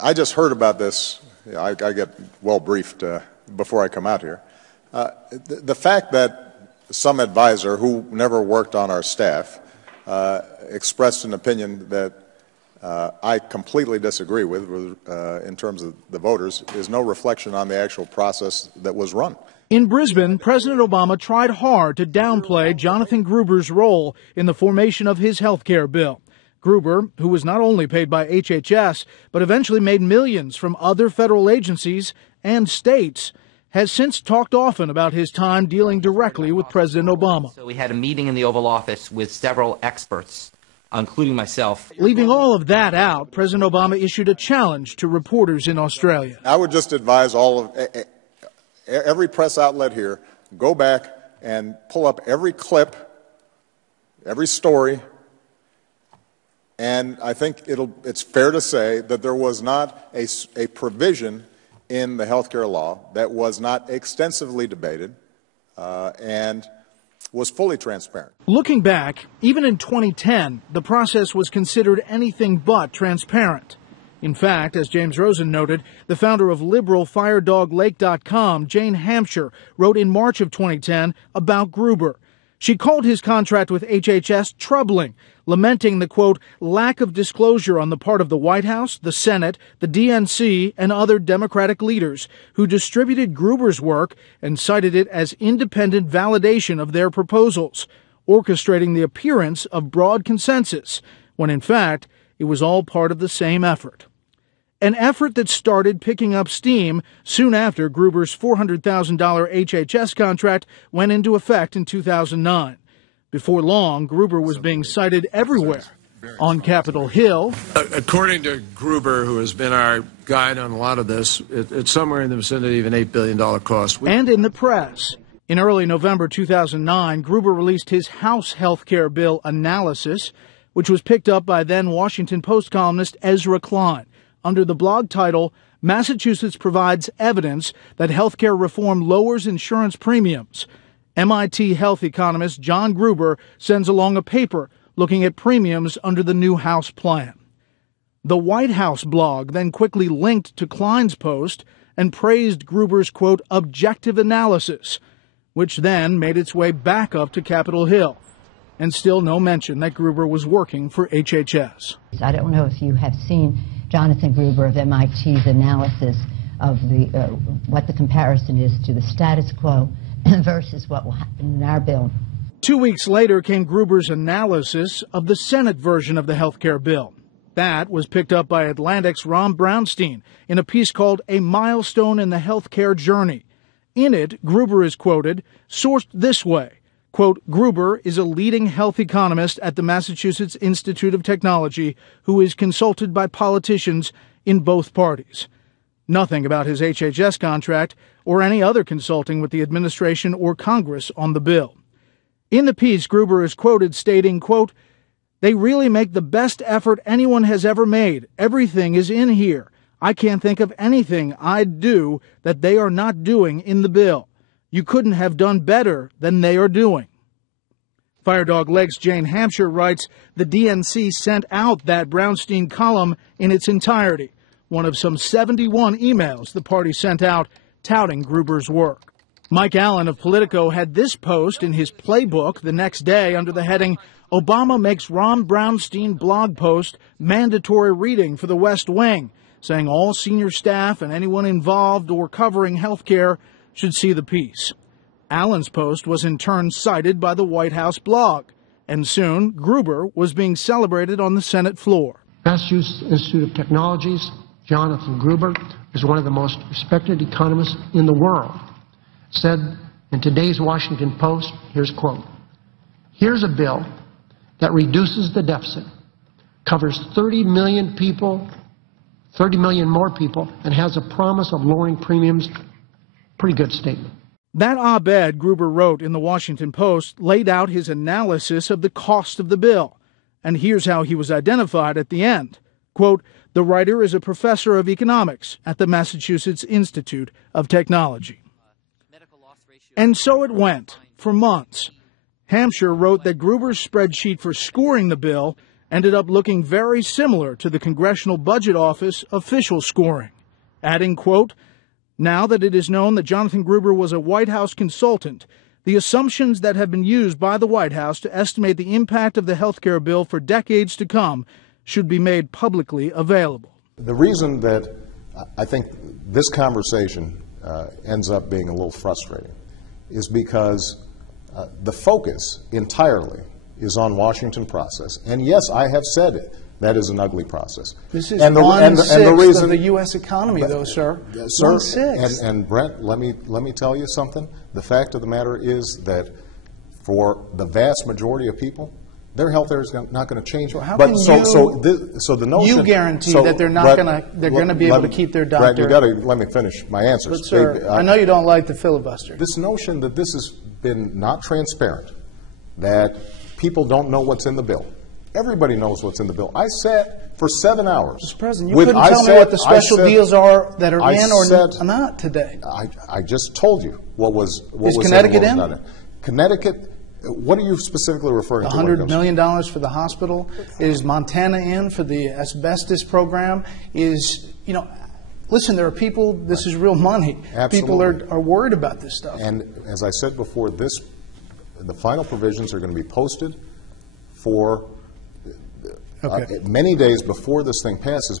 I just heard about this. I get well briefed before I come out here. The fact that some advisor who never worked on our staff expressed an opinion that I completely disagree with in terms of the voters is no reflection on the actual process that was run. In Brisbane, President Obama tried hard to downplay Jonathan Gruber's role in the formation of his health care bill. Gruber, who was not only paid by HHS, but eventually made millions from other federal agencies and states, has since talked often about his time dealing directly with President Obama. So we had a meeting in the Oval Office with several experts, including myself. Leaving all of that out, President Obama issued a challenge to reporters in Australia. I would just advise all of every press outlet here, go back and pull up every clip, every story, and I think it's fair to say that there was not a provision in the health care law that was not extensively debated and was fully transparent. Looking back, even in 2010, the process was considered anything but transparent. In fact, as James Rosen noted, the founder of liberal FireDogLake.com, Jane Hampshire, wrote in March of 2010 about Gruber. She called his contract with HHS troubling, lamenting the, quote, lack of disclosure on the part of the White House, the Senate, the DNC, and other Democratic leaders who distributed Gruber's work and cited it as independent validation of their proposals, orchestrating the appearance of broad consensus, when in fact it was all part of the same effort. An effort that started picking up steam soon after Gruber's $400,000 HHS contract went into effect in 2009. Before long, Gruber was being cited everywhere. On Capitol Hill. According to Gruber, who has been our guide on a lot of this, it's somewhere in the vicinity of an $8 billion cost. And in the press. In early November 2009, Gruber released his House health care bill analysis, which was picked up by then Washington Post columnist Ezra Klein, under the blog title, Massachusetts Provides Evidence That Healthcare Reform Lowers Insurance Premiums. MIT health economist John Gruber sends along a paper looking at premiums under the new House plan. The White House blog then quickly linked to Klein's post and praised Gruber's, quote, objective analysis, which then made its way back up to Capitol Hill. And still no mention that Gruber was working for HHS. I don't know if you have seen Jonathan Gruber of MIT's analysis of what the comparison is to the status quo versus what will happen in our bill. 2 weeks later came Gruber's analysis of the Senate version of the health care bill. That was picked up by Atlantic's Ron Brownstein in a piece called A Milestone in the Health Care Journey. In it, Gruber is quoted, sourced this way. Quote, Gruber is a leading health economist at the Massachusetts Institute of Technology who is consulted by politicians in both parties. Nothing about his HHS contract or any other consulting with the administration or Congress on the bill. In the piece, Gruber is quoted stating, quote, they really make the best effort anyone has ever made. Everything is in here. I can't think of anything I'd do that they are not doing in the bill. You couldn't have done better than they are doing. Firedog Lake's Jane Hampshire writes, the DNC sent out that Brownstein column in its entirety, one of some 71 emails the party sent out touting Gruber's work. Mike Allen of Politico had this post in his playbook the next day under the heading, Obama makes Ron Brownstein blog post mandatory reading for the West Wing, saying all senior staff and anyone involved or covering health care should see the piece. Allen's post was in turn cited by the White House blog, and soon Gruber was being celebrated on the Senate floor. Massachusetts Institute of Technology's Jonathan Gruber is one of the most respected economists in the world. Said in today's Washington Post, here's a quote, here's a bill that reduces the deficit, covers 30 million people, 30 million more people, and has a promise of lowering premiums. Pretty good statement. That op-ed Gruber wrote in the Washington Post laid out his analysis of the cost of the bill. And here's how he was identified at the end. Quote, the writer is a professor of economics at the Massachusetts Institute of Technology. And so it went, for months. Hampshire wrote that Gruber's spreadsheet for scoring the bill ended up looking very similar to the Congressional Budget Office official scoring, adding, quote, "Now that it is known that Jonathan Gruber was a White House consultant, the assumptions that have been used by the White House to estimate the impact of the health care bill for decades to come should be made publicly available." The reason that I think this conversation ends up being a little frustrating is because the focus entirely is on Washington process. And yes, I have said it. That is an ugly process. This is and the reason, of the U.S. economy, though, sir. Sir, 1/6. and Brent, let me tell you something. The fact of the matter is that for the vast majority of people, their health care is not going to change. Well, how but can so the notion you guarantee that they're not going to be able to keep their doctor? Brent, you got to let me finish my answers. But sir, I know you don't like the filibuster. This notion that this has been not transparent, that people don't know what's in the bill. Everybody knows what's in the bill. I sat for 7 hours. Mr. President, you couldn't tell me what the special deals are that are in or not today. I just told you what was Connecticut in. Not in. Connecticut, what are you specifically referring to? $100 million for the hospital. Is Montana in for the asbestos program? Listen, there are people, this is real money. Absolutely. People are worried about this stuff. And as I said before, the final provisions are going to be posted for many days before this thing passes.